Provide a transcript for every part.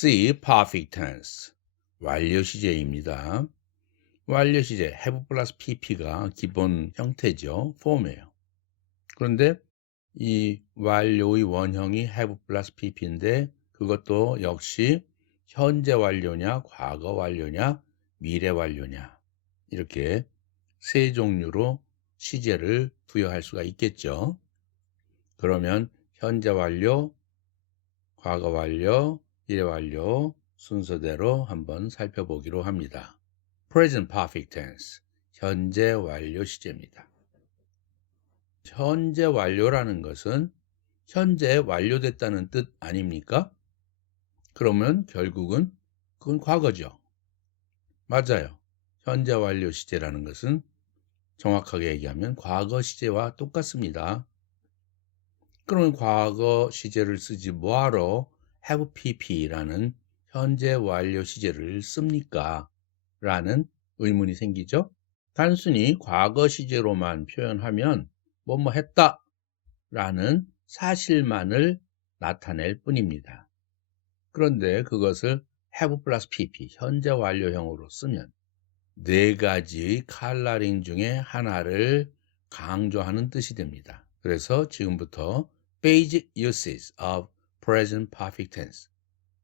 C. Perfect tense. 완료 시제입니다. 완료 시제 have 플러스 pp가 기본 형태죠. 폼이에요. 그런데 이 완료의 원형이 have 플러스 pp인데 그것도 역시 현재 완료냐, 과거 완료냐, 미래 완료냐 이렇게 세 종류로 시제를 부여할 수가 있겠죠. 그러면 현재 완료, 과거 완료, 미래 완료 순서대로 한번 살펴보기로 합니다. Present Perfect Tense, 현재 완료 시제입니다. 현재 완료라는 것은 현재 완료됐다는 뜻 아닙니까? 그러면 결국은 그건 과거죠. 맞아요. 현재 완료 시제라는 것은 정확하게 얘기하면 과거 시제와 똑같습니다. 그러면 과거 시제를 쓰지 뭐하러 have pp라는 현재 완료 시제를 씁니까? 라는 의문이 생기죠. 단순히 과거 시제로만 표현하면 뭐뭐 했다 라는 사실만을 나타낼 뿐입니다. 그런데 그것을 have 플러스 pp 현재 완료형으로 쓰면 네 가지의 컬러링 중에 하나를 강조하는 뜻이 됩니다. 그래서 지금부터 basic uses of present perfect tense,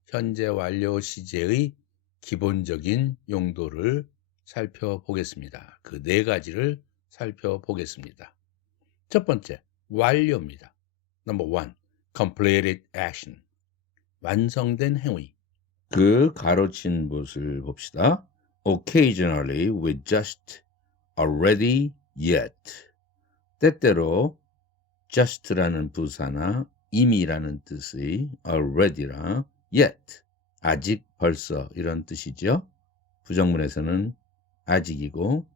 현재 완료 시제의 기본적인 용도를 살펴보겠습니다. 그 네 가지를 살펴보겠습니다. 첫 번째, 완료입니다. Number one, completed action, 완성된 행위. 그 가로친 것을 봅시다. Occasionally with just, already, yet. 때때로 just라는 부사나 이미라는 뜻의 already랑 yet, 아직, 벌써 이런 뜻이죠. 부정문에서는 아직이고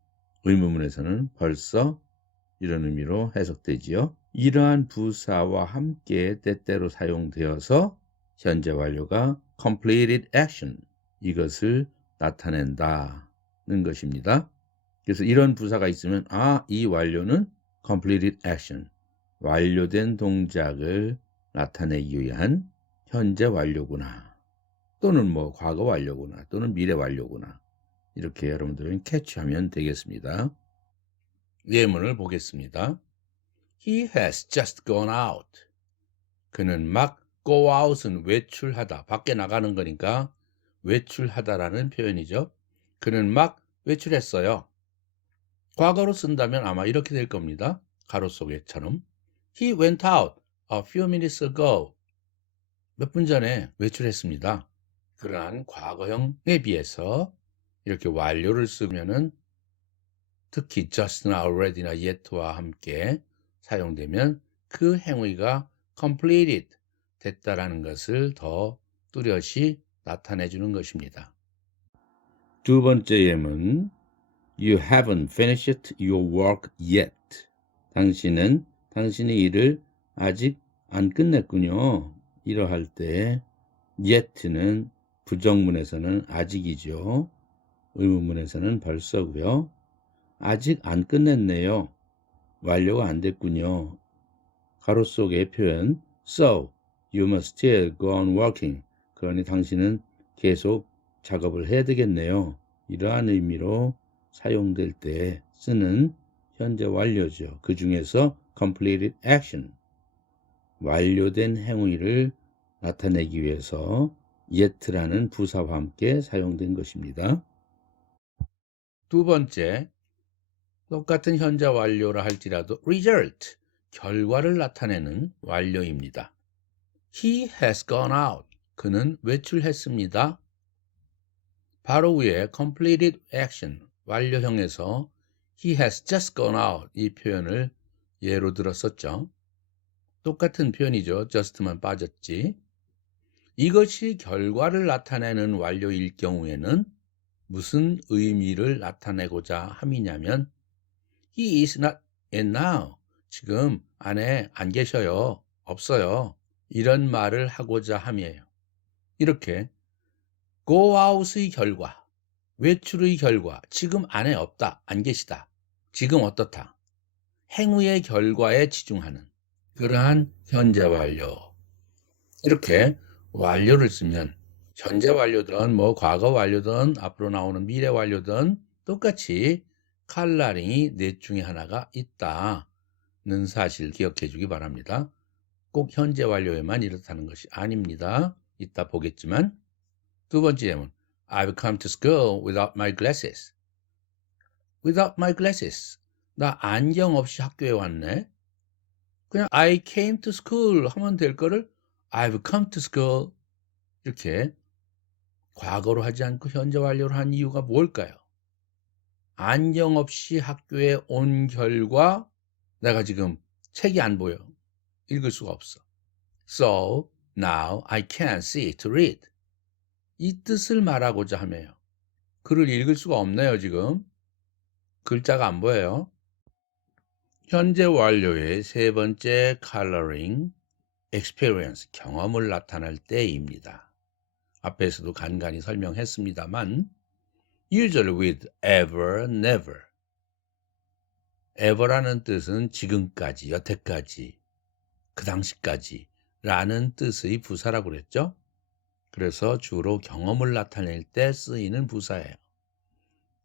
의문문에서는 벌써 이런 의미로 해석되지요. 이러한 부사와 함께 때때로 사용되어서 현재 완료가 completed action, 이것을 나타낸다는 것입니다. 그래서 이런 부사가 있으면 이 완료는 completed action, 완료된 동작을 나타내기 위한 현재 완료구나, 또는 과거 완료구나, 또는 미래 완료구나, 이렇게 여러분들은 캐치하면 되겠습니다. 예문을 보겠습니다. He has just gone out. 그는 막 go out은 외출하다, 밖에 나가는 거니까 외출하다라는 표현이죠. 그는 막 외출했어요. 과거로 쓴다면 아마 이렇게 될 겁니다. 가로 속에처럼 He went out a few minutes ago. 몇 분 전에 외출했습니다. 그러한 과거형에 비해서 이렇게 완료를 쓰면은 특히 just나 already나 yet와 함께 사용되면 그 행위가 completed, 됐다라는 것을 더 뚜렷이 나타내 주는 것입니다. 두 번째 예문, You haven't finished your work yet. 당신은 당신의 일을 아직 안 끝냈군요. 이러할 때 yet는 부정문에서는 아직이죠. 의문문에서는 벌써고요. 아직 안 끝냈네요. 완료가 안 됐군요. 가로 속의 표현 So, you must still go on working. 그러니 당신은 계속 작업을 해야 되겠네요. 이러한 의미로 사용될 때 쓰는 현재 완료죠. 그 중에서 completed action, 완료된 행위를 나타내기 위해서 yet라는 부사와 함께 사용된 것입니다. 두 번째, 똑같은 현재 완료라 할지라도 result, 결과를 나타내는 완료입니다. He has gone out. 그는 외출했습니다. 바로 위에 completed action, 완료형에서 He has just gone out, 이 표현을 예로 들었었죠. 똑같은 표현이죠. just만 빠졌지. 이것이 결과를 나타내는 완료일 경우에는 무슨 의미를 나타내고자 함이냐면 He is not in now. 지금 안에 안 계셔요. 없어요. 이런 말을 하고자 함이에요. 이렇게 go out의 결과, 외출의 결과, 지금 안에 없다, 안 계시다, 지금 어떻다, 행위의 결과에 치중하는 그러한 현재 완료. 이렇게 완료를 쓰면 현재 완료든 뭐 과거 완료든 앞으로 나오는 미래 완료든 똑같이 컬러링이 넷 중에 하나가 있다는 사실 기억해 주기 바랍니다. 꼭 현재 완료에만 이렇다는 것이 아닙니다. 이따 보겠지만. 두 번째 예문. I've come to school without my glasses. Without my glasses. 나 안경 없이 학교에 왔네. 그냥 I came to school 하면 될 거를 I've come to school 이렇게 과거로 하지 않고 현재 완료로 한 이유가 뭘까요? 안경 없이 학교에 온 결과 내가 지금 책이 안 보여. 읽을 수가 없어. So now I can't see to read. 이 뜻을 말하고자 하며요. 글을 읽을 수가 없네요, 지금. 글자가 안 보여요. 현재 완료의 세 번째 coloring, experience, 경험을 나타낼 때입니다. 앞에서도 간간히 설명했습니다만 usually with ever, never. ever라는 뜻은 지금까지, 여태까지, 그 당시까지 라는 뜻의 부사라고 그랬죠. 그래서 주로 경험을 나타낼 때 쓰이는 부사예요.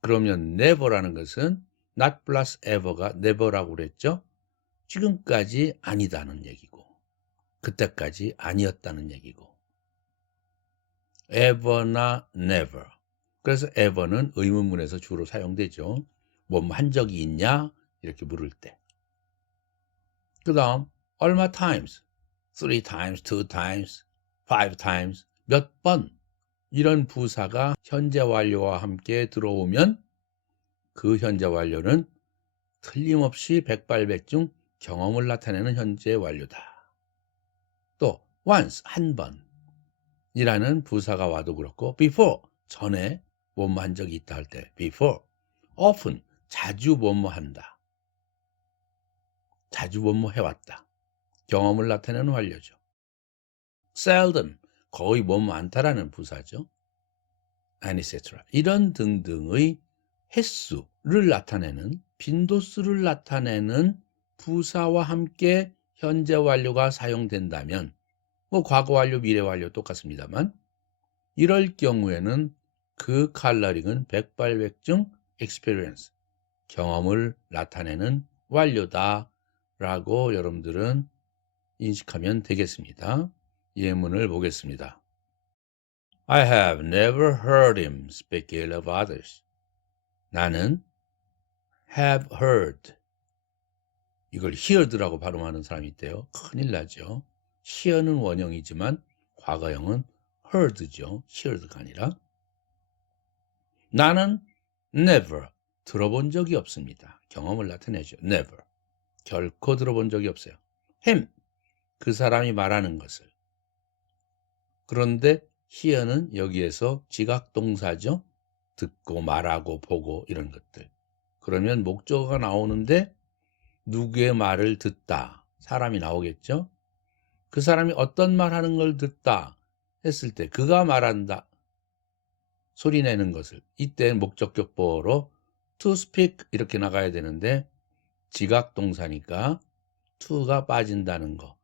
그러면 never라는 것은 not plus ever가 never라고 그랬죠. 지금까지 아니다는 얘기고 그때까지 아니었다는 얘기고 ever나 never. 그래서 ever는 의문문에서 주로 사용되죠. 뭐 한 적이 있냐 이렇게 물을 때. 그 다음 얼마 times, 3 times, 2 times, 5 times, 몇 번 이런 부사가 현재 완료와 함께 들어오면 그 현재 완료는 틀림없이 백발백중 경험을 나타내는 현재 완료다. 또 once, 한 번이라는 부사가 와도 그렇고 before, 전에 뭐뭐 한 적이 있다 할 때 before, often, 자주 뭐뭐 한다. 자주 뭐뭐 해왔다. 경험을 나타내는 완료죠. seldom, 거의 뭐뭐 않다라는 부사죠. and etc. 이런 등등의 횟수를 나타내는 빈도수를 나타내는 부사와 함께 현재 완료가 사용된다면 뭐 과거 완료, 미래 완료 똑같습니다만 이럴 경우에는 그 컬러링은 백발백중 experience, 경험을 나타내는 완료다라고 여러분들은 인식하면 되겠습니다. 예문을 보겠습니다. I have never heard him speak ill of others. 나는 have heard. 이걸 heard라고 발음하는 사람이 있대요. 큰일 나죠. hear는 원형이지만 과거형은 heard죠. heard가 아니라. 나는 never 들어본 적이 없습니다. 경험을 나타내죠. never. 결코 들어본 적이 없어요. him 그 사람이 말하는 것을. 그런데 hear는 여기에서 지각동사죠. 듣고 말하고 보고 이런 것들. 그러면 목적어가 나오는데 누구의 말을 듣다. 사람이 나오겠죠. 그 사람이 어떤 말하는 걸 듣다 했을 때 그가 말한다. 소리 내는 것을. 이때 목적격보로 to speak 이렇게 나가야 되는데 지각동사니까 to가 빠진다는 거.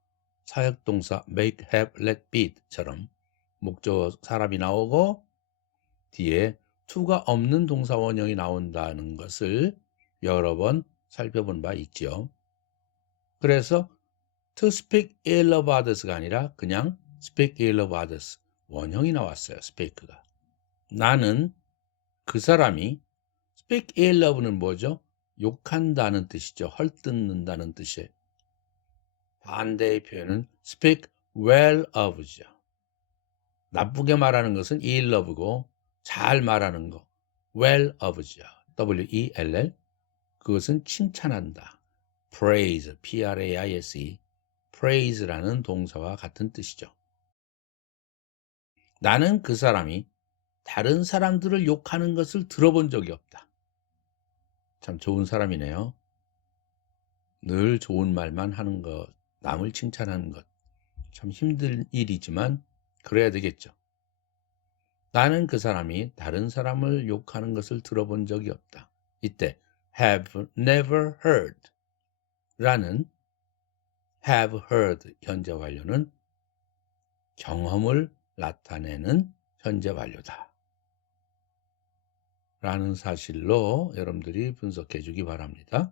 사역동사 make, have, let, be처럼 목적어 사람이 나오고 뒤에 to가 없는 동사 원형이 나온다는 것을 여러 번 살펴본 바 있죠. 그래서 to speak ill of others가 아니라 그냥 speak ill of others 원형이 나왔어요. speak가. 나는 그 사람이 speak ill of는 뭐죠? 욕한다는 뜻이죠. 헐뜯는다는 뜻이에요. 반대의 표현은 speak well of죠. 나쁘게 말하는 것은 ill of고 잘 말하는 거 well of죠. W-E-L-L 그것은 칭찬한다. praise, P-R-A-I-S-E praise라는 동사와 같은 뜻이죠. 나는 그 사람이 다른 사람들을 욕하는 것을 들어본 적이 없다. 참 좋은 사람이네요. 늘 좋은 말만 하는 것, 남을 칭찬하는 것. 참 힘든 일이지만 그래야 되겠죠. 나는 그 사람이 다른 사람을 욕하는 것을 들어본 적이 없다. 이때 have never heard 라는 have heard 현재 완료는 경험을 나타내는 현재 완료다. 라는 사실로 여러분들이 분석해 주기 바랍니다.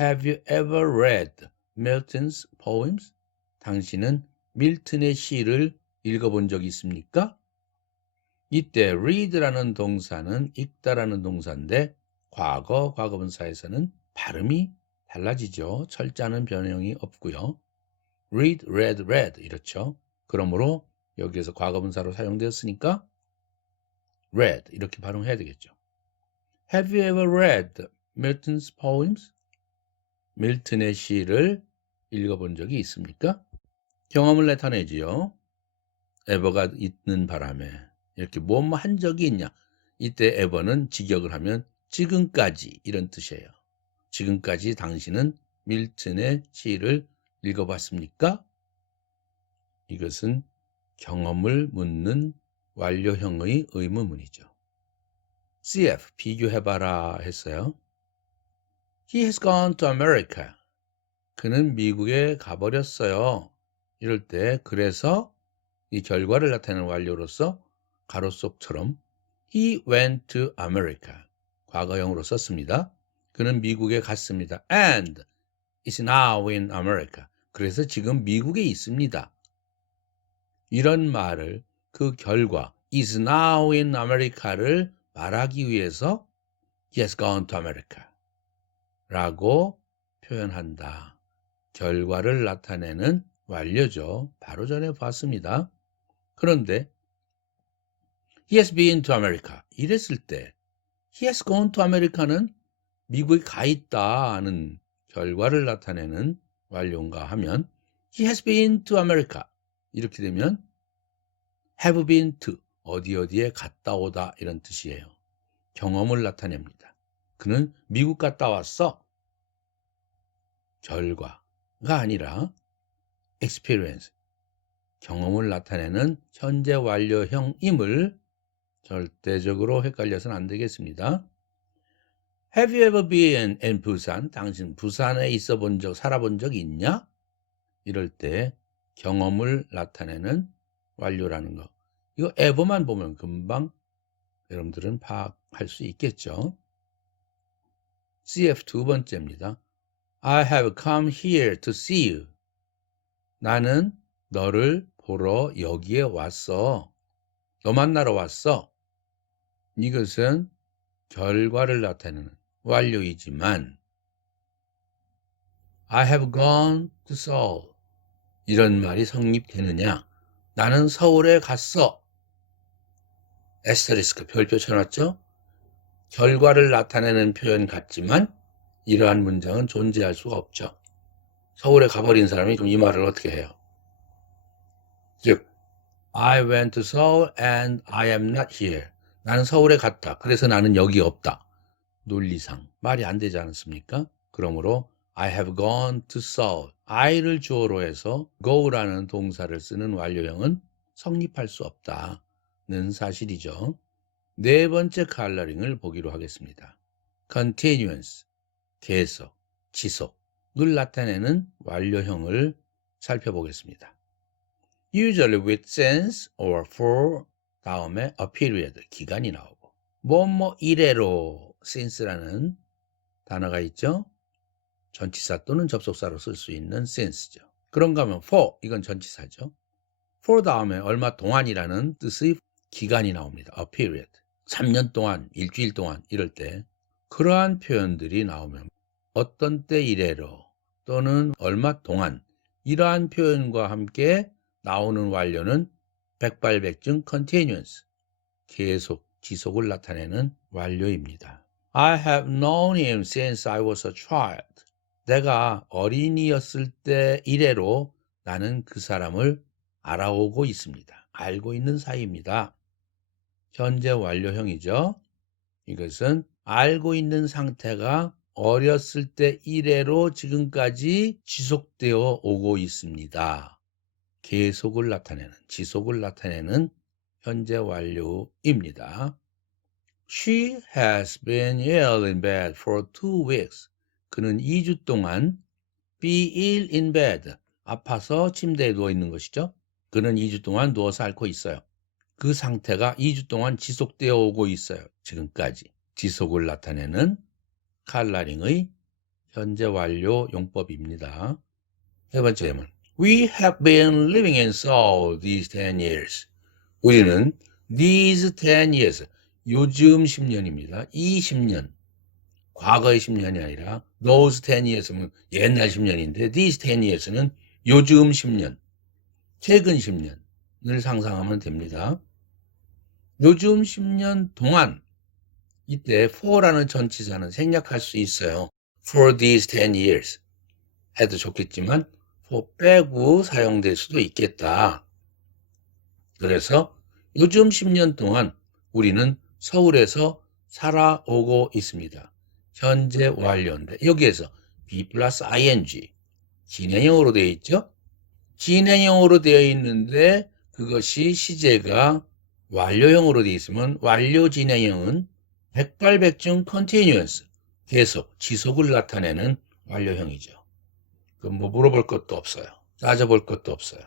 Have you ever read Milton's poems? 당신은 밀턴의 시를 읽어본 적이 있습니까? 이때 read라는 동사는 읽다라는 동사인데 과거, 과거분사에서는 발음이 달라지죠. 철자는 변형이 없고요. read, read, read 이렇죠. 그러므로 여기에서 과거분사로 사용되었으니까 read 이렇게 발음해야 되겠죠. Have you ever read Milton's poems? 밀턴의 시를 읽어본 적이 있습니까? 경험을 나타내지요. ever가 있는 바람에 이렇게 뭐뭐 한 적이 있냐. 이때 ever는 직역을 하면 지금까지 이런 뜻이에요. 지금까지 당신은 밀턴의 시를 읽어봤습니까? 이것은 경험을 묻는 완료형의 의문문이죠. CF 비교해봐라 했어요. He has gone to America. 그는 미국에 가버렸어요. 이럴 때 그래서 이 결과를 나타내는 완료로서 가로 속처럼 He went to America. 과거형으로 썼습니다. 그는 미국에 갔습니다. And is now in America. 그래서 지금 미국에 있습니다. 이런 말을 그 결과 is now in America를 말하기 위해서 He has gone to America 라고 표현한다. 결과를 나타내는 완료죠. 바로 전에 봤습니다. 그런데 He has been to America 이랬을 때 He has gone to America는 미국에 가 있다는 결과를 나타내는 완료인가 하면 He has been to America 이렇게 되면 have been to 어디에 갔다 오다 이런 뜻이에요. 경험을 나타냅니다. 그는 미국 갔다 왔어. 결과가 아니라 experience 경험을 나타내는 현재 완료형임을 절대적으로 헷갈려서는 안 되겠습니다. Have you ever been in Busan? 당신 부산에 있어 본 적, 살아본 적 있냐? 이럴 때 경험을 나타내는 완료라는 거. 이거 ever만 보면 금방 여러분들은 파악할 수 있겠죠. CF 두 번째입니다. I have come here to see you. 나는 너를 보러 여기에 왔어. 너 만나러 왔어. 이것은 결과를 나타내는 완료이지만 I have gone to Seoul. 이런 말이 성립되느냐? 나는 서울에 갔어. 에스테리스크 별표 쳐놨죠? 결과를 나타내는 표현 같지만 이러한 문장은 존재할 수가 없죠. 서울에 가버린 사람이 그럼 이 말을 어떻게 해요? 즉 I went to Seoul and I am not here. 나는 서울에 갔다. 그래서 나는 여기 없다. 논리상 말이 안 되지 않습니까? 그러므로 I have gone to Seoul. I를 주어로 해서 go라는 동사를 쓰는 완료형은 성립할 수 없다는 사실이죠. 네 번째 컬러링을 보기로 하겠습니다. continuance, 계속, 지속을 나타내는 완료형을 살펴보겠습니다. usually with since or for 다음에 a period, 기간이 나오고 뭐뭐 이래로 since라는 단어가 있죠. 전치사 또는 접속사로 쓸 수 있는 since죠. 그런가 하면 for, 이건 전치사죠. for 다음에 얼마 동안이라는 뜻의 기간이 나옵니다. a period. 3년 동안, 일주일 동안 이럴 때 그러한 표현들이 나오면 어떤 때 이래로 또는 얼마 동안 이러한 표현과 함께 나오는 완료는 백발백중 continuous, 계속, 지속을 나타내는 완료입니다. I have known him since I was a child. 내가 어린이였을 때 이래로 나는 그 사람을 알아오고 있습니다. 알고 있는 사이입니다. 현재 완료형이죠. 이것은 알고 있는 상태가 어렸을 때 이래로 지금까지 지속되어 오고 있습니다. 계속을 나타내는, 지속을 나타내는 현재 완료입니다. She has been ill in bed for 2 weeks. 그는 2주 동안 be ill in bed, 아파서 침대에 누워 있는 것이죠. 그는 2주 동안 누워서 앓고 있어요. 그 상태가 2주 동안 지속되어 오고 있어요. 지금까지. 지속을 나타내는 칼라링의 현재 완료 용법입니다. 세 번째 예문. We have been living in Seoul these 10 years. 우리는 these 10 years, 요즘 10년입니다. 이 10년, 과거의 10년이 아니라 those 10 years는 옛날 10년인데 these 10 years는 요즘 10년, 최근 10년을 상상하면 됩니다. 요즘 10년 동안 이때 for라는 전치사는 생략할 수 있어요. For these 10 years 해도 좋겠지만 for 빼고 사용될 수도 있겠다. 그래서 요즘 10년 동안 우리는 서울에서 살아오고 있습니다. 현재 완료인데 여기에서 be 플러스 ing 진행형으로 되어 있죠. 진행형으로 되어 있는데 그것이 시제가 완료형으로 되어 있으면 완료 진행형은 백발백중 continuous 계속 지속을 나타내는 완료형이죠. 그럼 뭐 물어볼 것도 없어요. 따져볼 것도 없어요.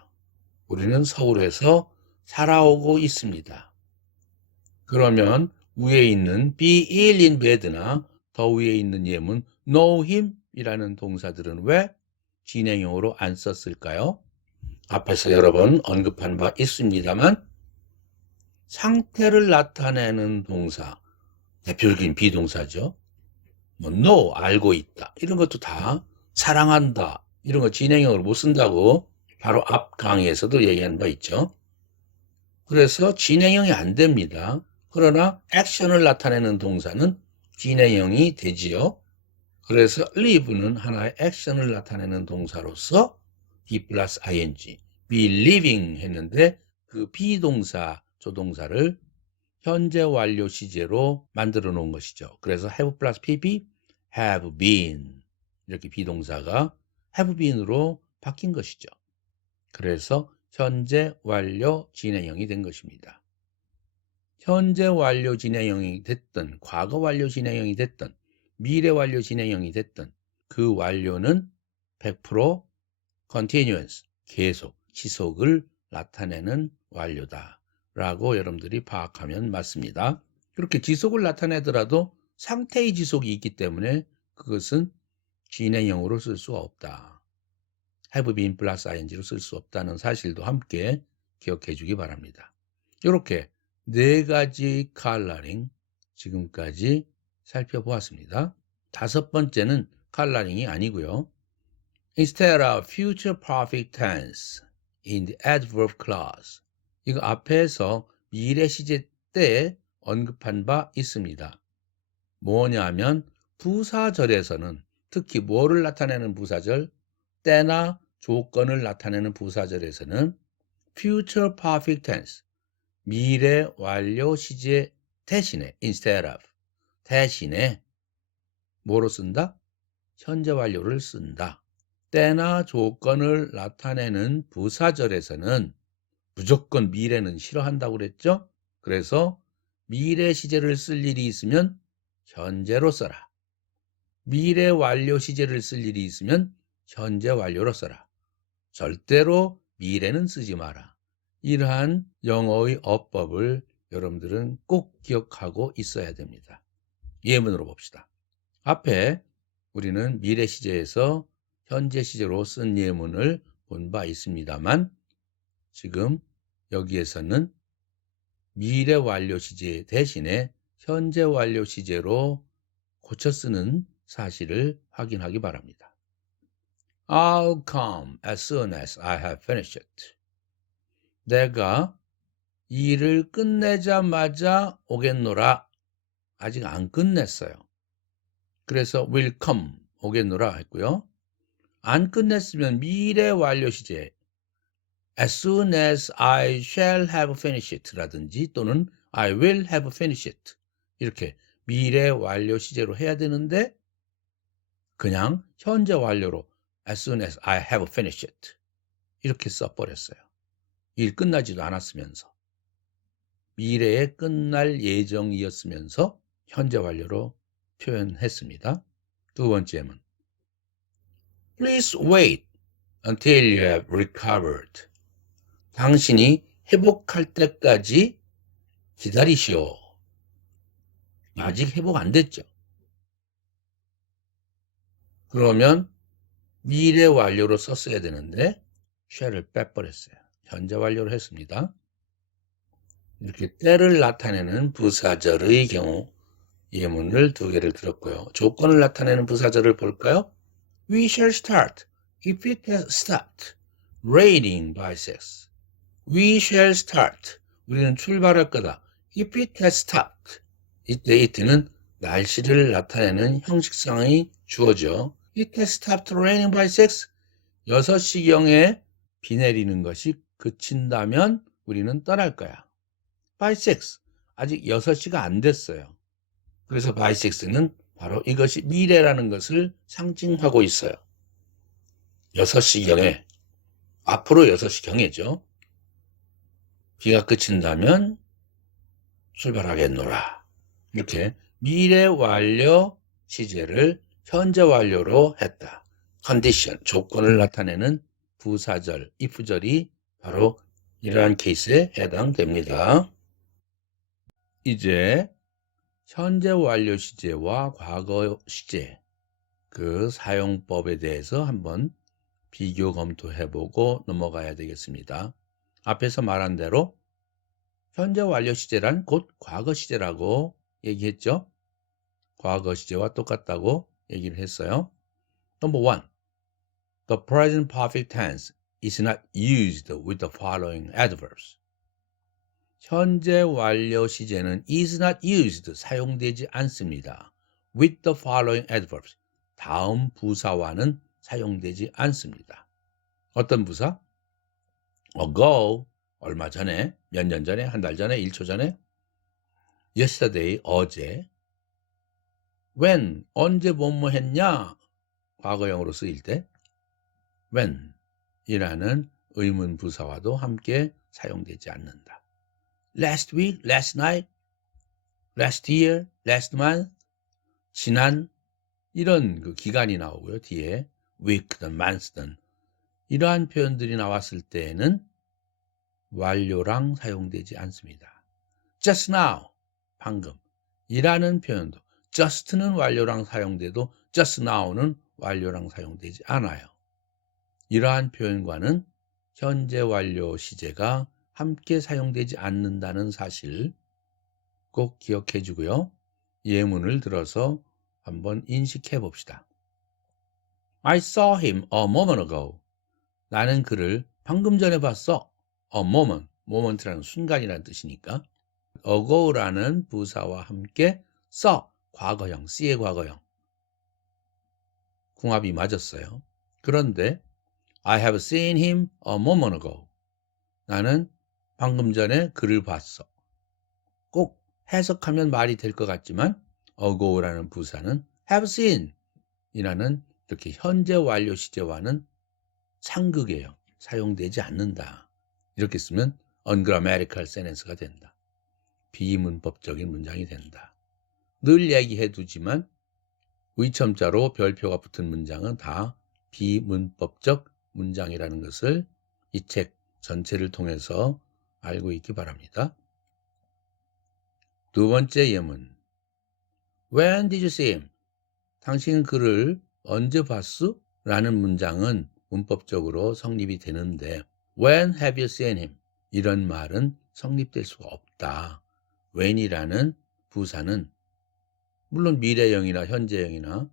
우리는 서울에서 살아오고 있습니다. 그러면 위에 있는 be ill in bed나 더 위에 있는 예문 know him 이라는 동사들은 왜 진행형으로 안 썼을까요? 앞에서 여러 번 언급한 바 있습니다만 상태를 나타내는 동사, 대표적인 비동사죠. 뭐 know, 알고 있다. 이런 것도 다 사랑한다. 이런 거 진행형으로 못 쓴다고 바로 앞 강의에서도 얘기한 바 있죠. 그래서 진행형이 안 됩니다. 그러나 액션을 나타내는 동사는 진행형이 되지요. 그래서 live는 하나의 액션을 나타내는 동사로서 be 플러스 ing, be living 했는데 그 비동사, 조동사를 현재 완료 시제로 만들어 놓은 것이죠. 그래서 have 플러스 pp, have been 이렇게 비동사가 have been으로 바뀐 것이죠. 그래서 현재 완료 진행형이 된 것입니다. 현재 완료 진행형이 됐든 과거 완료 진행형이 됐든 미래 완료 진행형이 됐든 그 완료는 100% continuous, 계속, 지속을 나타내는 완료다 라고 여러분들이 파악하면 맞습니다. 그렇게 지속을 나타내더라도 상태의 지속이 있기 때문에 그것은 진행형으로 쓸 수 없다. have been 플러스 ing로 쓸 수 없다는 사실도 함께 기억해 주기 바랍니다. 이렇게 네 가지 컬러링 지금까지 살펴보았습니다. 다섯 번째는 컬러링이 아니고요. Instead of future perfect tense in the adverb clause. 이거 앞에서 미래 시제 때 언급한 바 있습니다. 뭐냐면 부사절에서는 특히 뭐를 나타내는 부사절, 때나 조건을 나타내는 부사절에서는 future perfect tense, 미래 완료 시제 대신에 instead of, 대신에 뭐로 쓴다? 현재 완료를 쓴다. 때나 조건을 나타내는 부사절에서는 무조건 미래는 싫어한다고 그랬죠? 그래서 미래 시제를 쓸 일이 있으면 현재로 써라. 미래 완료 시제를 쓸 일이 있으면 현재 완료로 써라. 절대로 미래는 쓰지 마라. 이러한 영어의 어법을 여러분들은 꼭 기억하고 있어야 됩니다. 예문으로 봅시다. 앞에 우리는 미래 시제에서 현재 시제로 쓴 예문을 본 바 있습니다만 지금 여기에서는 미래 완료 시제 대신에 현재 완료 시제로 고쳐 쓰는 사실을 확인하기 바랍니다. I'll come as soon as I have finished it. 내가 일을 끝내자마자 오겠노라. 아직 안 끝냈어요. 그래서 will come, 오겠노라 했고요. 안 끝냈으면 미래 완료 시제 as soon as I shall have finished it 라든지 또는 I will have finished it 이렇게 미래 완료 시제로 해야 되는데 그냥 현재 완료로 as soon as I have finished it 이렇게 써버렸어요. 일 끝나지도 않았으면서 미래에 끝날 예정이었으면서 현재 완료로 표현했습니다. 두 번째는 Please wait until you have recovered. 당신이 회복할 때까지 기다리시오. 아직 회복 안 됐죠. 그러면 미래 완료로 썼어야 되는데 shall을 빼버렸어요. 현재 완료로 했습니다. 이렇게 때를 나타내는 부사절의 경우 예문을 두 개를 들었고요. 조건을 나타내는 부사절을 볼까요? We shall start if it has stopped raining by 6. We shall start. 우리는 출발할 거다. If it has stopped. 이때 it는 날씨를 나타내는 형식상의 주어죠. It has stopped raining by 6. 6시경에 비 내리는 것이 그친다면 우리는 떠날 거야. By 6. 아직 6시가 안 됐어요. 그래서 by 6는 바로 이것이 미래라는 것을 상징하고 있어요. 6시경에, 앞으로 6시경이죠. 비가 그친다면 출발하겠노라. 이렇게 미래 완료 시제를 현재 완료로 했다. 컨디션, 조건을 나타내는 부사절, if절이 바로 이러한 케이스에 해당됩니다. 이제 현재 완료 시제와 과거 시제, 그 사용법에 대해서 한번 비교 검토해보고 넘어가야 되겠습니다. 앞에서 말한 대로 현재 완료 시제란 곧 과거 시제라고 얘기했죠. 과거 시제와 똑같다고 얘기를 했어요. Number 1. The present perfect tense is not used with the following adverbs. 현재 완료 시제는 is not used, 사용되지 않습니다. with the following adverbs. 다음 부사와는 사용되지 않습니다. 어떤 부사? ago, 얼마 전에, 몇 년 전에, 한 달 전에, 1초 전에. yesterday, 어제. when, 언제 뭐뭐 했냐? 과거형으로 쓰일 때 when 이라는 의문 부사와도 함께 사용되지 않는다. last week, last night, last year, last month, 지난 이런 그 기간이 나오고요. 뒤에 week든 month든 이러한 표현들이 나왔을 때에는 완료랑 사용되지 않습니다. just now, 방금 이라는 표현도 just는 완료랑 사용돼도 just now는 완료랑 사용되지 않아요. 이러한 표현과는 현재 완료 시제가 함께 사용되지 않는다는 사실 꼭 기억해 주고요. 예문을 들어서 한번 인식해 봅시다. I saw him a moment ago. 나는 그를 방금 전에 봤어. A moment, moment라는 순간이라는 뜻이니까 ago라는 부사와 함께 saw, 과거형, C의 과거형 궁합이 맞았어요. 그런데 I have seen him a moment ago. 나는 방금 전에 그를 봤어. 꼭 해석하면 말이 될 것 같지만 ago라는 부사는 have seen 이라는 이렇게 현재 완료 시제와는 상극이에요. 사용되지 않는다. 이렇게 쓰면 ungrammatical sentence가 된다. 비문법적인 문장이 된다. 늘 얘기해 두지만 의첨자로 별표가 붙은 문장은 다 비문법적 문장이라는 것을 이 책 전체를 통해서 알고 있기 바랍니다. 두 번째 예문. When did you see him? 당신은 그를 언제 봤수? 라는 문장은 문법적으로 성립이 되는데 When have you seen him? 이런 말은 성립될 수가 없다. when이라는 부사는 물론 미래형이나 현재형이나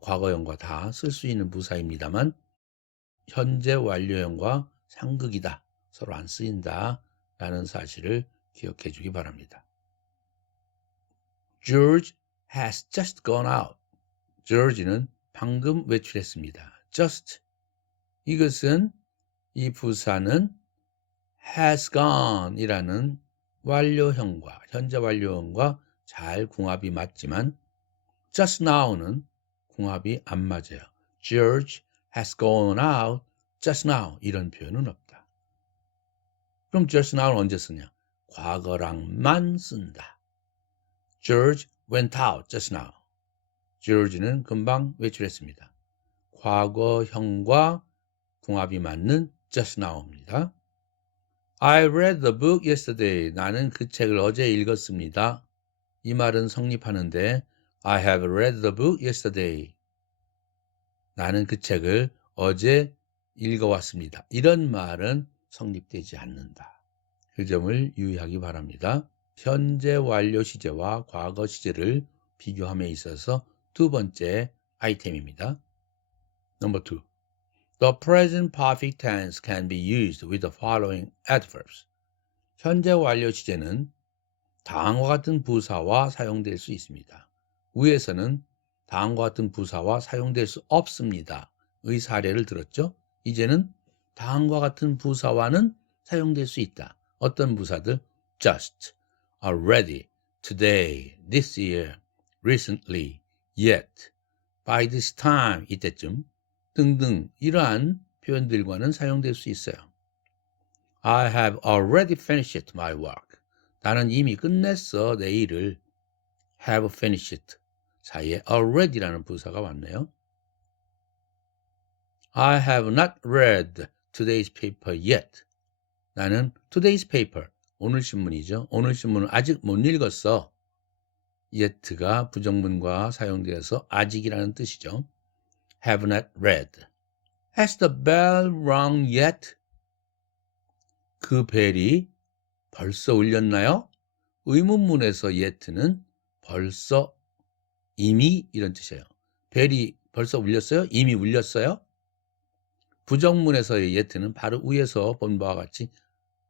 과거형과 다 쓸 수 있는 부사입니다만 현재 완료형과 상극이다. 서로 안 쓰인다. 라는 사실을 기억해 주기 바랍니다. George has just gone out. George는 방금 외출했습니다. just. 이것은 이 부사는 has gone 이라는 완료형과 현재 완료형과 잘 궁합이 맞지만 just now는 궁합이 안 맞아요. George has gone out just now 이런 표현은 없다. 그럼 just now는 언제 쓰냐? 과거랑만 쓴다. George went out just now. George는 금방 외출했습니다. 과거형과 궁합이 맞는 just now입니다. I read the book yesterday. 나는 그 책을 어제 읽었습니다. 이 말은 성립하는데 I have read the book yesterday. 나는 그 책을 어제 읽어왔습니다. 이런 말은 성립되지 않는다. 그 점을 유의하기 바랍니다. 현재 완료 시제와 과거 시제를 비교함에 있어서 두 번째 아이템입니다. Number 2. The present perfect tense can be used with the following adverbs. 현재 완료 시제는 다음과 같은 부사와 사용될 수 있습니다. 위에서는 다음과 같은 부사와 사용될 수 없습니다. 의 사례를 들었죠? 이제는 다음과 같은 부사와는 사용될 수 있다. 어떤 부사들? just, already, today, this year, recently, yet, by this time, 이때쯤 등등 이러한 표현들과는 사용될 수 있어요. I have already finished my work. 나는 이미 끝냈어 내 일을. have finished 사이에 already라는 부사가 왔네요. I have not read today's paper yet. 나는 today's paper, 오늘 신문이죠. 오늘 신문을 아직 못 읽었어. yet가 부정문과 사용되어서 아직이라는 뜻이죠. have not read. Has the bell rung yet? 그 벨이 벌써 울렸나요? 의문문에서 yet는 벌써, 이미 이런 뜻이에요. 벨이 벌써 울렸어요? 이미 울렸어요? 부정문에서의 yet는 바로 위에서 본 바와 같이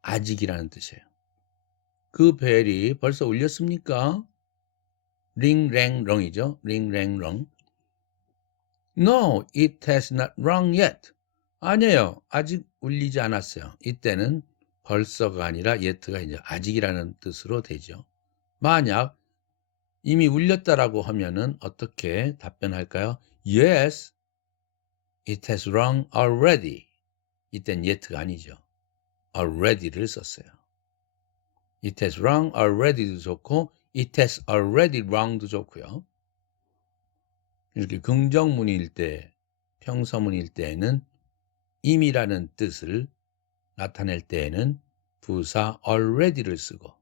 아직이라는 뜻이에요. 그 벨이 벌써 울렸습니까? 링랭렁이죠. 링랭렁. No, it has not rung yet. 아니에요. 아직 울리지 않았어요. 이때는 벌써가 아니라 yet가 이제 아직이라는 뜻으로 되죠. 만약 이미 울렸다라고 하면은 어떻게 답변할까요? Yes, it has rung already. 이땐 yet가 아니죠. already를 썼어요. It has rung already도 좋고 it has already rung도 좋고요. 이렇게 긍정문일 때, 평서문일 때에는 이미라는 뜻을 나타낼 때에는 부사 already를 쓰고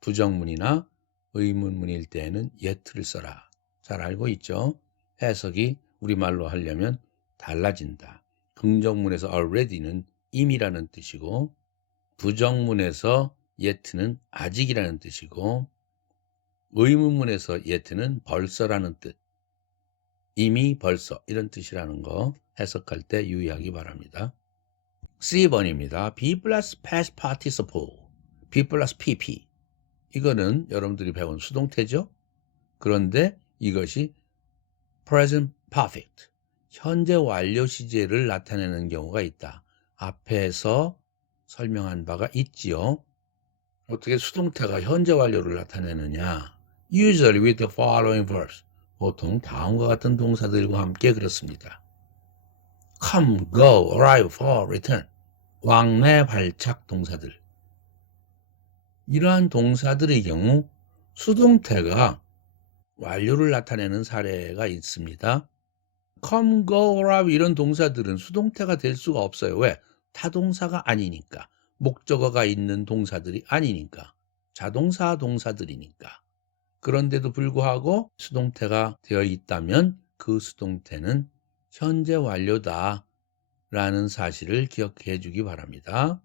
부정문이나 의문문일 때에는 yet를 써라. 잘 알고 있죠? 해석이 우리말로 하려면 달라진다. 긍정문에서 already는 이미라는 뜻이고 부정문에서 yet는 아직이라는 뜻이고 의문문에서 yet는 벌써라는 뜻. 이미 벌써 이런 뜻이라는 거 해석할 때 유의하기 바랍니다. C번입니다. B 플러스 past participle, B 플러스 PP. 이거는 여러분들이 배운 수동태죠. 그런데 이것이 present perfect, 현재 완료 시제를 나타내는 경우가 있다. 앞에서 설명한 바가 있지요. 어떻게 수동태가 현재 완료를 나타내느냐? Usually with the following verbs. 보통 다음과 같은 동사들과 함께 그렇습니다. come, go, arrive, fall, return. 왕래, 발착 동사들. 이러한 동사들의 경우 수동태가 완료를 나타내는 사례가 있습니다. come, go, arrive 이런 동사들은 수동태가 될 수가 없어요. 왜? 타동사가 아니니까. 목적어가 있는 동사들이 아니니까. 자동사 동사들이니까. 그런데도 불구하고 수동태가 되어 있다면 그 수동태는 현재 완료다 라는 사실을 기억해 주기 바랍니다.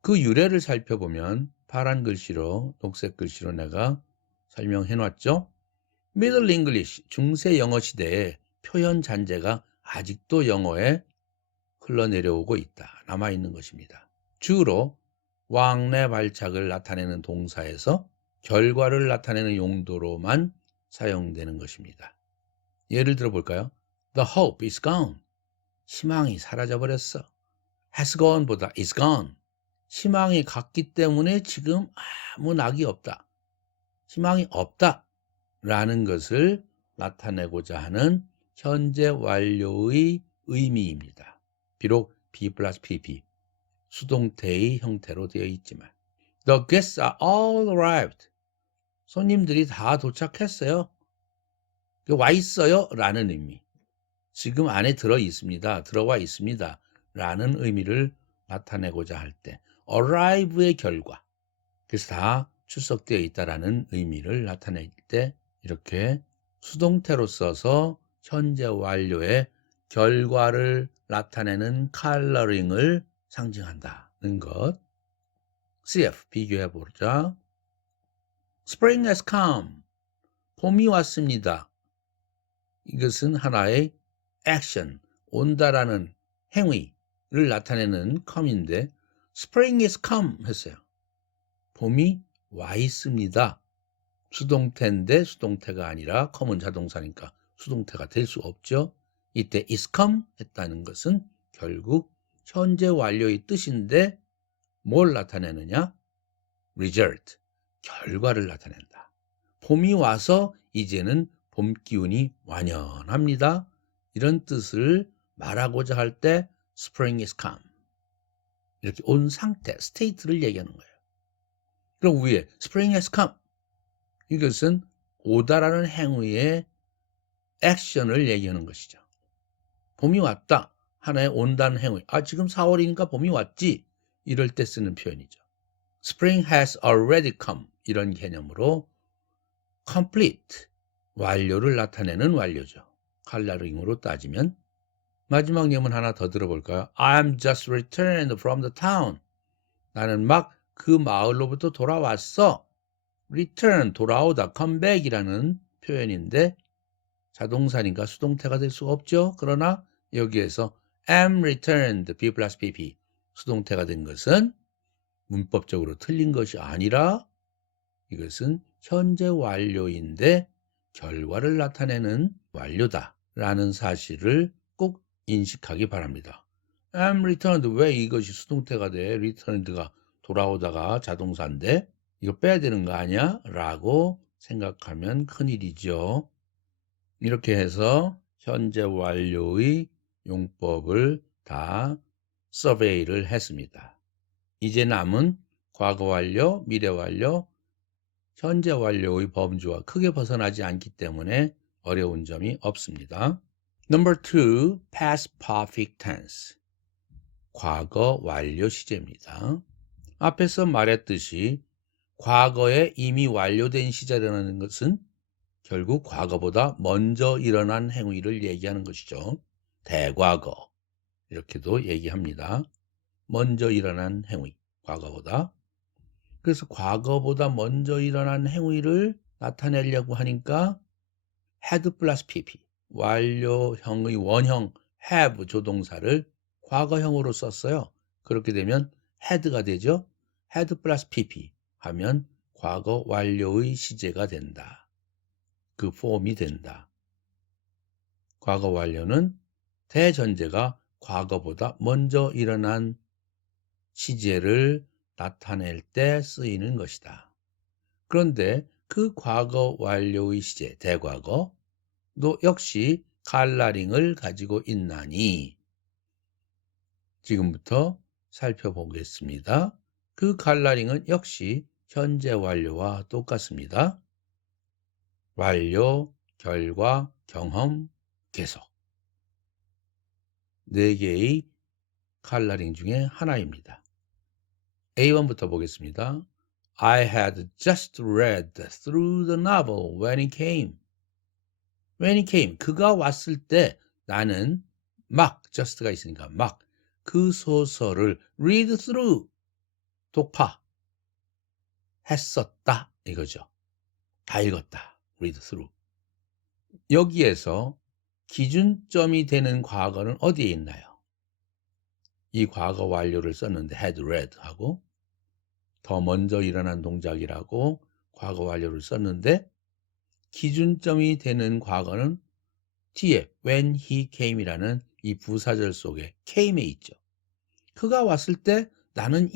그 유래를 살펴보면 파란 글씨로, 녹색 글씨로 내가 설명해 놨죠. Middle English, 중세 영어 시대에 표현 잔재가 아직도 영어에 흘러내려오고 있다. 남아있는 것입니다. 주로 왕래 발착을 나타내는 동사에서 결과를 나타내는 용도로만 사용되는 것입니다. 예를 들어 볼까요? The hope is gone. 희망이 사라져버렸어. has gone 보다 is gone. 희망이 갔기 때문에 지금 아무 낙이 없다. 희망이 없다. 라는 것을 나타내고자 하는 현재 완료의 의미입니다. 비록 B 플러스 PP, 수동태의 형태로 되어 있지만 The guests are all arrived. 손님들이 다 도착했어요. 와 있어요. 라는 의미. 지금 안에 들어 있습니다. 들어와 있습니다. 라는 의미를 나타내고자 할 때 arrive의 결과. 그래서 다 출석되어 있다라는 의미를 나타낼 때 이렇게 수동태로 써서 현재 완료의 결과를 나타내는 컬러링을 상징한다는 것. CF 비교해 보자. Spring has come. 봄이 왔습니다. 이것은 하나의 액션, 온다라는 행위를 나타내는 come인데 Spring is come 했어요. 봄이 와 있습니다. 수동태인데 수동태가 아니라 come은 자동사니까 수동태가 될 수 없죠. 이때 is come 했다는 것은 결국 현재 완료의 뜻인데 뭘 나타내느냐? result, 결과를 나타낸다. 봄이 와서 이제는 봄 기운이 완연합니다. 이런 뜻을 말하고자 할 때 spring is come. 이렇게 온 상태, state를 얘기하는 거예요. 그럼 위에 spring has come. 이것은 오다라는 행위의 액션을 얘기하는 것이죠. 봄이 왔다. 하나의 온다는 행위. 지금 4월이니까 봄이 왔지. 이럴 때 쓰는 표현이죠. Spring has already come. 이런 개념으로 complete, 완료를 나타내는 완료죠. 컬러링으로 따지면. 마지막 예문 하나 더 들어볼까요? I'm just returned from the town. 나는 막 그 마을로부터 돌아왔어. return, 돌아오다, come back이라는 표현인데 자동사니까 수동태가 될 수 없죠. 그러나 여기에서 am returned, be plus pp 수동태가 된 것은 문법적으로 틀린 것이 아니라 이것은 현재 완료인데 결과를 나타내는 완료다라는 사실을 꼭 인식하기 바랍니다. am returned, 왜 이것이 수동태가 돼? returned가 돌아오다가 자동사인데 이거 빼야 되는 거 아니야? 라고 생각하면 큰일이죠. 이렇게 해서 현재 완료의 용법을 다 서베이를 했습니다. 이제 남은 과거 완료, 미래 완료, 현재 완료의 범주와 크게 벗어나지 않기 때문에 어려운 점이 없습니다. Number 2, past perfect tense. 과거 완료 시제입니다. 앞에서 말했듯이 과거에 이미 완료된 시제라는 것은 결국 과거보다 먼저 일어난 행위를 얘기하는 것이죠. 대과거 이렇게도 얘기합니다. 먼저 일어난 행위, 과거보다. 그래서 과거보다 먼저 일어난 행위를 나타내려고 하니까 had plus pp, 완료형의 원형 have 조동사를 과거형으로 썼어요. 그렇게 되면 had가 되죠. had plus pp 하면 과거 완료의 시제가 된다. 그 폼이 된다. 과거 완료는 대전제가 과거보다 먼저 일어난 시제를 나타낼 때 쓰이는 것이다. 그런데 그 과거 완료의 시제, 대과거도 역시 컬러링을 가지고 있나니 지금부터 살펴보겠습니다. 그 컬러링은 역시 현재 완료와 똑같습니다. 완료, 결과, 경험, 계속. 4개의 컬러링 중에 하나입니다. A1부터 보겠습니다. I had just read through the novel when it came. When it came, 그가 왔을 때 나는 막, just가 있으니까 막 그 소설을 read through, 독파 했었다 이거죠. 다 읽었다. read through. 여기에서 기준점이 되는 과거는 어디에 있나요? 이 과거 완료를 썼는데 had read 하고 더 먼저 일어난 동작이라고 과거 완료를 썼는데 기준점이 되는 과거는 뒤에 when he came이라는 이 부사절 속에 came에 있죠. 그가 왔을 때 나는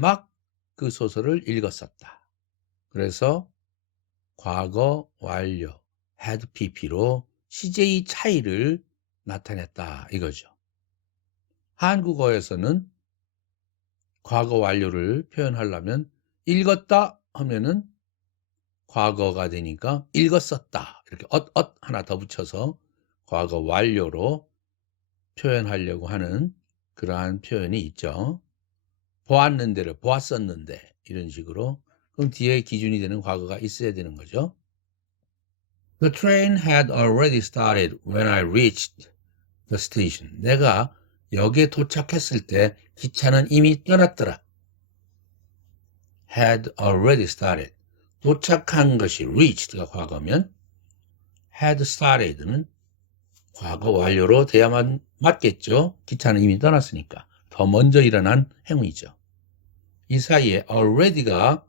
막 그 소설을 읽었었다. 그래서 과거 완료 had pp로 시제의 차이를 나타냈다 이거죠. 한국어에서는 과거 완료를 표현하려면 읽었다 하면은 과거가 되니까 읽었었다 이렇게 하나 더 붙여서 과거 완료로 표현하려고 하는 그러한 표현이 있죠. 보았는데를 보았었는데 이런 식으로. 그럼 뒤에 기준이 되는 과거가 있어야 되는 거죠. The train had already started when I reached the station. 내가 역에 도착했을 때 기차는 이미 떠났더라. had already started. 도착한 것이 reached가 과거면 had started는 과거 완료로 돼야만 맞겠죠. 기차는 이미 떠났으니까. 더 먼저 일어난 행위죠. 이 사이에 already가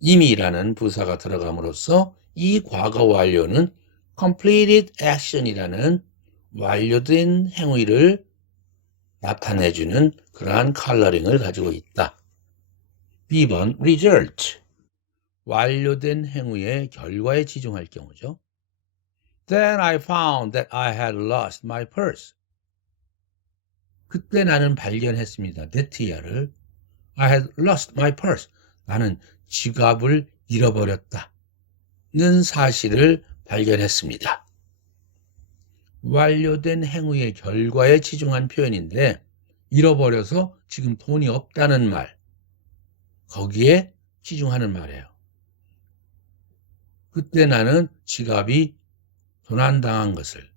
이미라는 부사가 들어감으로써 이 과거 완료는 completed action이라는 완료된 행위를 나타내주는 그러한 컬러링을 가지고 있다. B번 result. 완료된 행위의 결과에 치중할 경우죠. Then I found that I had lost my purse. 그때 나는 발견했습니다. that야를. I had lost my purse. 나는 지갑을 잃어버렸다는 사실을 발견했습니다. 완료된 행위의 결과에 치중한 표현인데 잃어버려서 지금 돈이 없다는 말, 거기에 치중하는 말이에요. 그때 나는 지갑이 도난당한 것을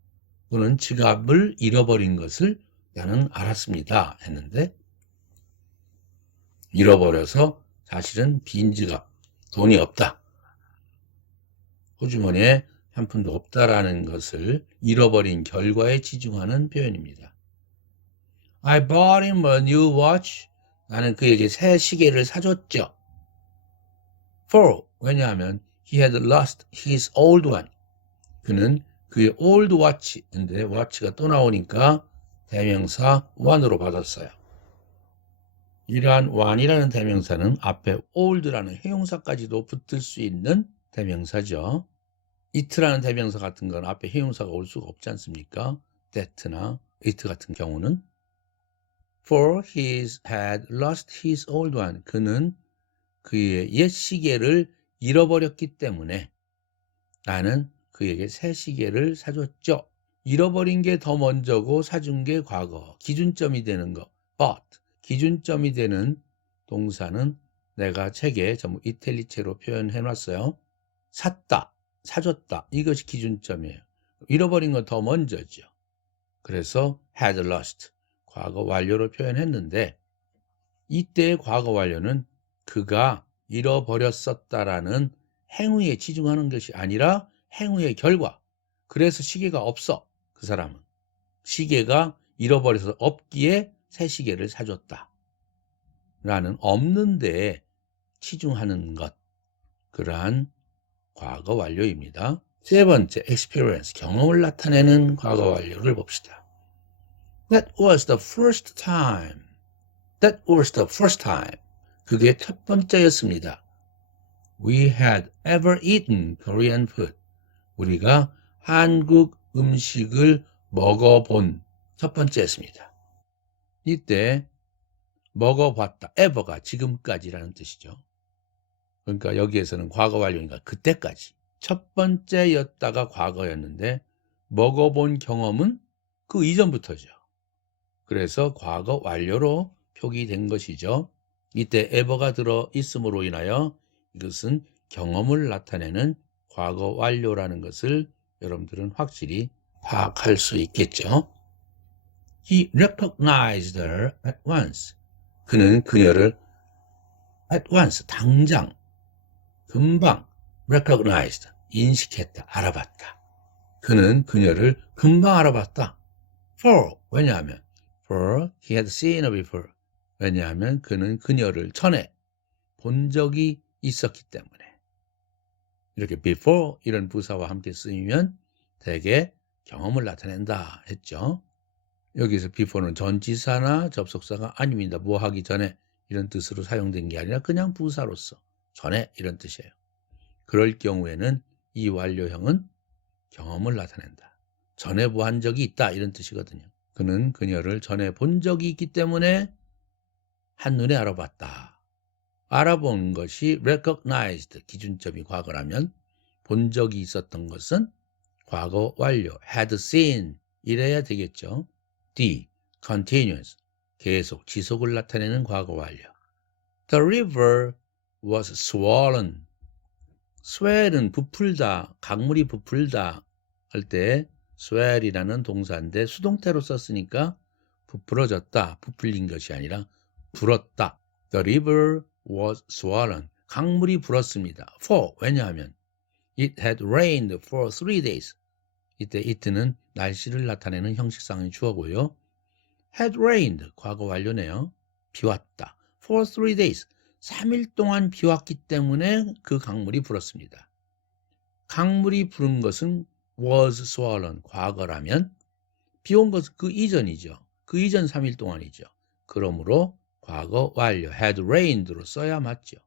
또는 지갑을 잃어버린 것을 나는 알았습니다 했는데 잃어버려서 사실은 빈 지갑, 돈이 없다. 호주머니에 한 푼도 없다라는 것을 잃어버린 결과에 치중하는 표현입니다. I bought him a new watch. 나는 그에게 새 시계를 사줬죠. For, 왜냐하면 he had lost his old one. 그는 그의 old watch인데 watch가 또 나오니까 대명사 one으로 받았어요. 이러한 one이라는 대명사는 앞에 old라는 형용사까지도 붙을 수 있는 대명사죠. it라는 대명사 같은 건 앞에 형용사가 올 수가 없지 않습니까? that나 it 같은 경우는. For he had lost his old one. 그는 그의 옛 시계를 잃어버렸기 때문에 나는 그에게 새 시계를 사줬죠. 잃어버린 게 더 먼저고 사준 게 과거. 기준점이 되는 거. but. 기준점이 되는 동사는 내가 책에 전부 이탈리체로 표현해 놨어요. 샀다, 사줬다. 이것이 기준점이에요. 잃어버린 건 더 먼저죠. 그래서 had lost. 과거 완료로 표현했는데 이때의 과거 완료는 그가 잃어버렸었다라는 행위에 치중하는 것이 아니라 행위의 결과. 그래서 시계가 없어. 그 사람은. 시계가 잃어버려서 없기에 새 시계를 사줬다. 라는 없는 데에 치중하는 것. 그러한 과거 완료입니다. 세 번째, experience. 경험을 나타내는 과거 완료를 봅시다. That was the first time. That was the first time. 그게 첫 번째였습니다. We had ever eaten Korean food. 우리가 한국 음식을 먹어본 첫 번째였습니다. 이때 먹어봤다. ever가 지금까지라는 뜻이죠. 그러니까 여기에서는 과거 완료니까 그때까지. 첫 번째였다가 과거였는데 먹어본 경험은 그 이전부터죠. 그래서 과거 완료로 표기된 것이죠. 이때 ever가 들어 있음으로 인하여 이것은 경험을 나타내는 과거 완료라는 것을 여러분들은 확실히 파악할 수 있겠죠. He recognized her at once. 그는 그녀를 at once, 당장, 금방 recognized, 인식했다, 알아봤다. 그는 그녀를 금방 알아봤다. For, 왜냐하면 for he had seen her before. 왜냐하면 그는 그녀를 전에 본 적이 있었기 때문에. 이렇게 before 이런 부사와 함께 쓰이면 대개 경험을 나타낸다 했죠. 여기서 before는 전치사나 접속사가 아닙니다. 뭐 하기 전에 이런 뜻으로 사용된 게 아니라 그냥 부사로서 전에 이런 뜻이에요. 그럴 경우에는 이 완료형은 경험을 나타낸다. 전에 보한 적이 있다 이런 뜻이거든요. 그는 그녀를 전에 본 적이 있기 때문에 한눈에 알아봤다. 알아본 것이 recognized, 기준점이 과거라면 본 적이 있었던 것은 과거 완료, had seen 이래야 되겠죠. D, continuous. 계속 지속을 나타내는 과거 완료. The river was swollen. swell은 부풀다, 강물이 부풀다 할 때 swell이라는 동사인데 수동태로 썼으니까 부풀어졌다, 부풀린 것이 아니라 불었다. The river was swollen. 강물이 불었습니다. For, 왜냐하면 it had rained for 3 days. 이때 it는 날씨를 나타내는 형식상의 주어고요. had rained, 과거 완료네요. 비왔다. for 3 days. 3일 동안 비왔기 때문에 그 강물이 불었습니다. 강물이 부른 것은 was swollen, 과거라면 비온 것은 그 이전이죠. 그 이전 3일 동안이죠. 그러므로 과거 완료, had rained로 써야 맞죠.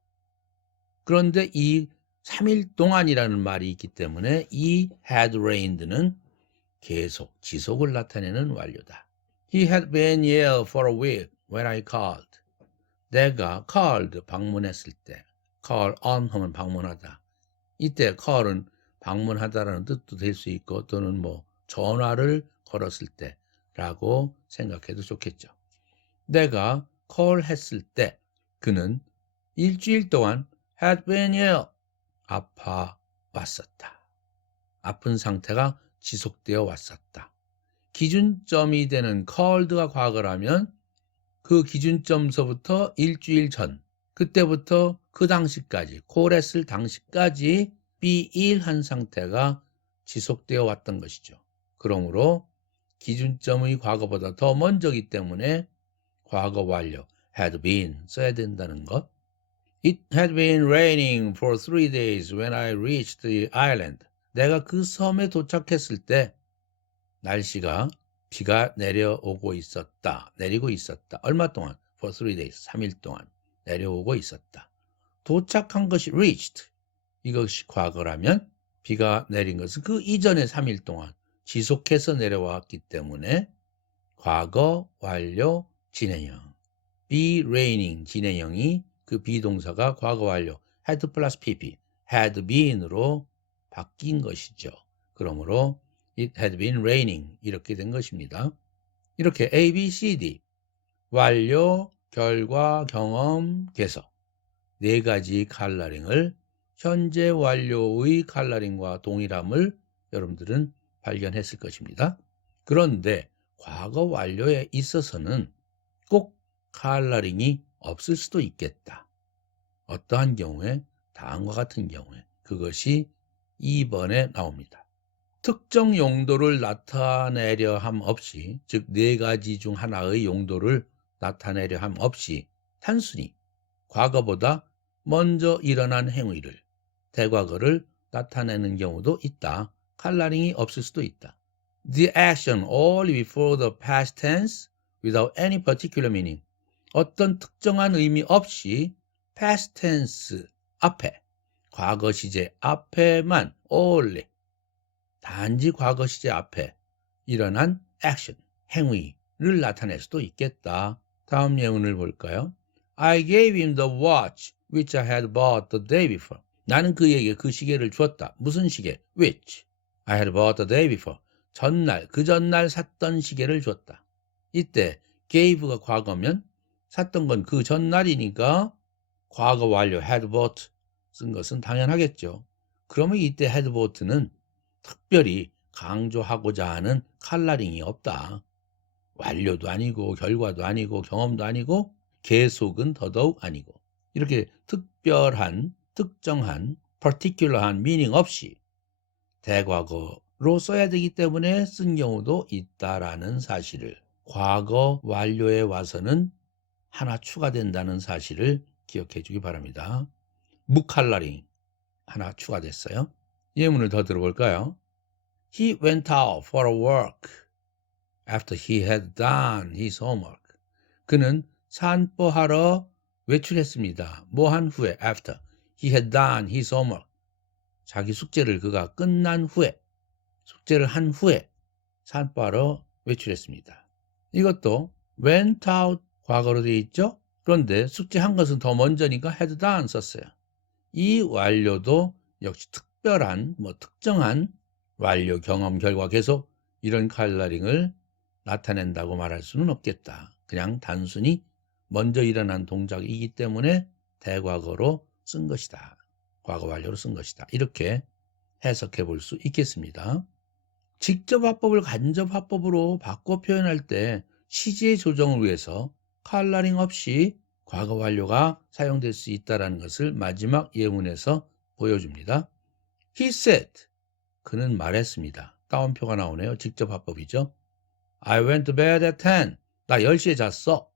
그런데 이 3일 동안이라는 말이 있기 때문에 이 had rained는 계속, 지속을 나타내는 완료다. He had been ill for a week when I called. 내가 called, 방문했을 때, call on 하면 방문하다. 이때 call은 방문하다라는 뜻도 될 수 있고 또는 뭐 전화를 걸었을 때라고 생각해도 좋겠죠. 내가 call 했을 때 그는 일주일 동안 had been ill, 아파 왔었다. 아픈 상태가 지속되어 왔었다. 기준점이 되는 called가 과거라면 그 기준점서부터 일주일 전, 그때부터 그 당시까지, call했을 당시까지 be ill 한 상태가 지속되어 왔던 것이죠. 그러므로 기준점의 과거보다 더 먼저기 때문에 과거 완료, had been 써야 된다는 것. It had been raining for 3 days when I reached the island. 내가 그 섬에 도착했을 때 날씨가 비가 내려오고 있었다. 내리고 있었다. 얼마 동안? For 3 days. 3일 동안 내려오고 있었다. 도착한 것이 reached. 이것이 과거라면 비가 내린 것은 그 이전의 3일 동안 지속해서 내려왔기 때문에 과거 완료 진행형. be raining 진행형이 그 비동사가 과거 완료 had 플러스 pp, had been으로 바뀐 것이죠. 그러므로 it had been raining 이렇게 된 것입니다. 이렇게 A, B, C, D 완료, 결과, 경험, 개서 네 가지 컬러링을 현재 완료의 컬러링과 동일함을 여러분들은 발견했을 것입니다. 그런데 과거 완료에 있어서는 꼭 컬러링이 없을 수도 있겠다. 어떠한 경우에? 다음과 같은 경우에 그것이 2번에 나옵니다. 특정 용도를 나타내려 함 없이, 즉 네 가지 중 하나의 용도를 나타내려 함 없이 단순히 과거보다 먼저 일어난 행위를, 대과거를 나타내는 경우도 있다. 컬러링이 없을 수도 있다. The action only before the past tense without any particular meaning. 어떤 특정한 의미 없이 past tense 앞에, 과거 시제 앞에만 only, 단지 과거 시제 앞에 일어난 action, 행위를 나타낼 수도 있겠다. 다음 예문을 볼까요? I gave him the watch which I had bought the day before. 나는 그에게 그 시계를 주었다. 무슨 시계? Which I had bought the day before. 전날, 그 전날 샀던 시계를 줬다. 이때 gave가 과거면 샀던 건 그 전날이니까 과거 완료 had bought 쓴 것은 당연하겠죠. 그러면 이때 had bought는 특별히 강조하고자 하는 컬러링이 없다. 완료도 아니고 결과도 아니고 경험도 아니고 계속은 더더욱 아니고 이렇게 특별한, 특정한, particular한 meaning 없이 대과거로 써야 되기 때문에 쓴 경우도 있다라는 사실을, 과거 완료에 와서는 하나 추가된다는 사실을 기억해 주기 바랍니다. 무컬러링 하나 추가됐어요. 예문을 더 들어볼까요? He went out for a walk after he had done his homework. 그는 산보하러 외출했습니다. 뭐 한 후에? After he had done his homework. 자기 숙제를 그가 끝난 후에, 숙제를 한 후에 산보하러 외출했습니다. 이것도 went out 과거로 되어 있죠? 그런데 숙제한 것은 더 먼저니까 had done 썼어요. 이 완료도 역시 특별한, 특정한 완료, 경험, 결과, 계속 이런 컬러링을 나타낸다고 말할 수는 없겠다. 그냥 단순히 먼저 일어난 동작이기 때문에 대과거로 쓴 것이다. 과거 완료로 쓴 것이다. 이렇게 해석해 볼 수 있겠습니다. 직접 화법을 간접 화법으로 바꿔 표현할 때 시제 조정을 위해서 컬러링 없이 과거 완료가 사용될 수 있다는 것을 마지막 예문에서 보여줍니다. He said, 그는 말했습니다. 따옴표가 나오네요. 직접 화법이죠. I went to bed at 10. 나 10시에 잤어.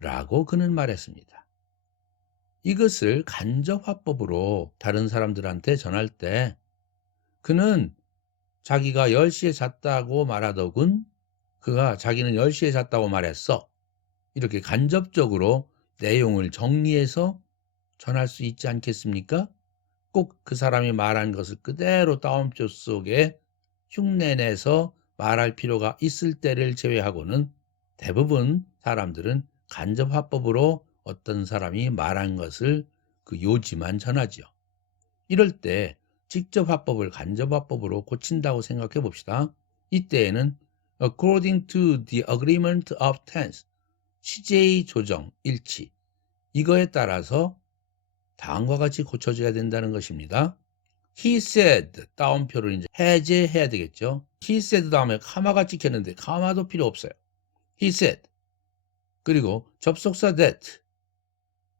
라고 그는 말했습니다. 이것을 간접 화법으로 다른 사람들한테 전할 때 그는 자기가 10시에 잤다고 말하더군 그가 자기는 10시에 잤다고 말했어. 이렇게 간접적으로 내용을 정리해서 전할 수 있지 않겠습니까? 꼭 그 사람이 말한 것을 그대로 따옴표 속에 흉내내서 말할 필요가 있을 때를 제외하고는 대부분 사람들은 간접 화법으로 어떤 사람이 말한 것을 그 요지만 전하죠. 이럴 때 직접 화법을 간접 화법으로 고친다고 생각해 봅시다. 이때에는 according to the agreement of tense, 시제의 조정, 일치, 이거에 따라서 다음과 같이 고쳐줘야 된다는 것입니다. He said, 따옴표를 이제 해제해야 되겠죠. He said 다음에 카마가 찍혔는데 카마도 필요 없어요. He said. 그리고 접속사 that,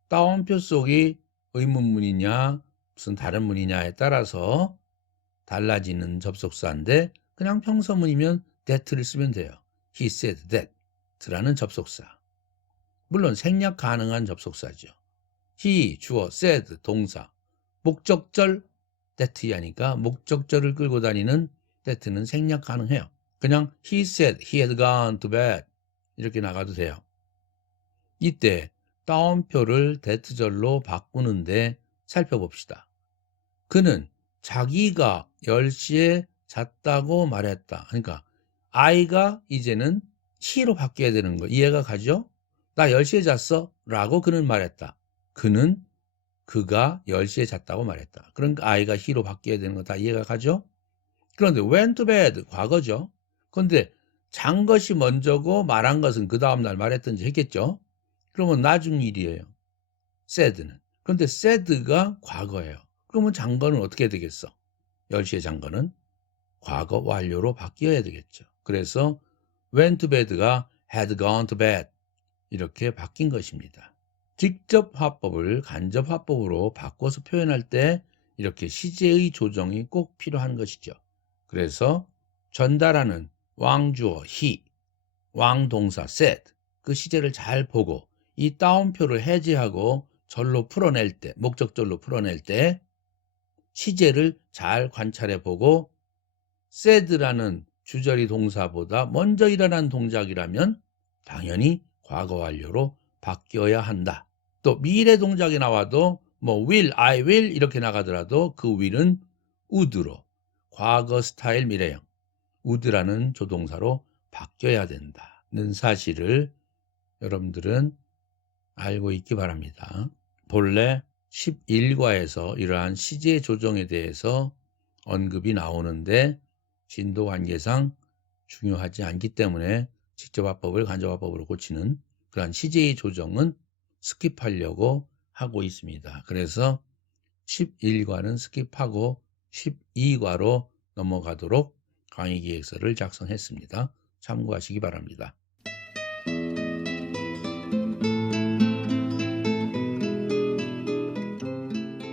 따옴표 속이 의문문이냐 무슨 다른 문이냐에 따라서 달라지는 접속사인데 그냥 평서문이면 that를 쓰면 돼요. He said that라는 접속사. 물론 생략 가능한 접속사죠. he, 주어, said, 동사. 목적절 that 하니까 목적절을 끌고 다니는 that는 생략 가능해요. 그냥 he said he had gone to bed 이렇게 나가도 돼요. 이때 따옴표를 that절로 바꾸는데 살펴봅시다. 그는 자기가 10시에 잤다고 말했다. 그러니까 I가 이제는 he로 바뀌어야 되는 거 이해가 가죠? 나 10시에 잤어 라고 그는 말했다. 그는 그가 10시에 잤다고 말했다. 그러니까 I가 he로 바뀌어야 되는 거 다 이해가 가죠? 그런데 went to bed 과거죠. 그런데 잔 것이 먼저고 말한 것은 그 다음날 말했든지 했겠죠? 그러면 나중 일이에요. said는. 그런데 said가 과거예요. 그러면 잔 거는 어떻게 되겠어? 10시에 잔 거는 과거 완료로 바뀌어야 되겠죠. 그래서 went to bed가 had gone to bed 이렇게 바뀐 것입니다. 직접 화법을 간접 화법으로 바꿔서 표현할 때 이렇게 시제의 조정이 꼭 필요한 것이죠. 그래서 전달하는 왕주어 he, 왕동사 said 그 시제를 잘 보고 이 따옴표를 해제하고 절로 풀어낼 때, 목적절로 풀어낼 때 시제를 잘 관찰해 보고 said라는 주저리 동사보다 먼저 일어난 동작이라면 당연히 과거 완료로 바뀌어야 한다. 또 미래 동작이 나와도 뭐 will, I will 이렇게 나가더라도 그 will은 would로 과거 스타일 미래형 would라는 조동사로 바뀌어야 된다는 사실을 여러분들은 알고 있기 바랍니다. 본래 11과에서 이러한 시제 조정에 대해서 언급이 나오는데 진도 관계상 중요하지 않기 때문에 직접 화법을 간접 화법으로 고치는 그러한 시제의 조정은 스킵하려고 하고 있습니다. 그래서 11과는 스킵하고 12과로 넘어가도록 강의 기획서를 작성했습니다. 참고하시기 바랍니다.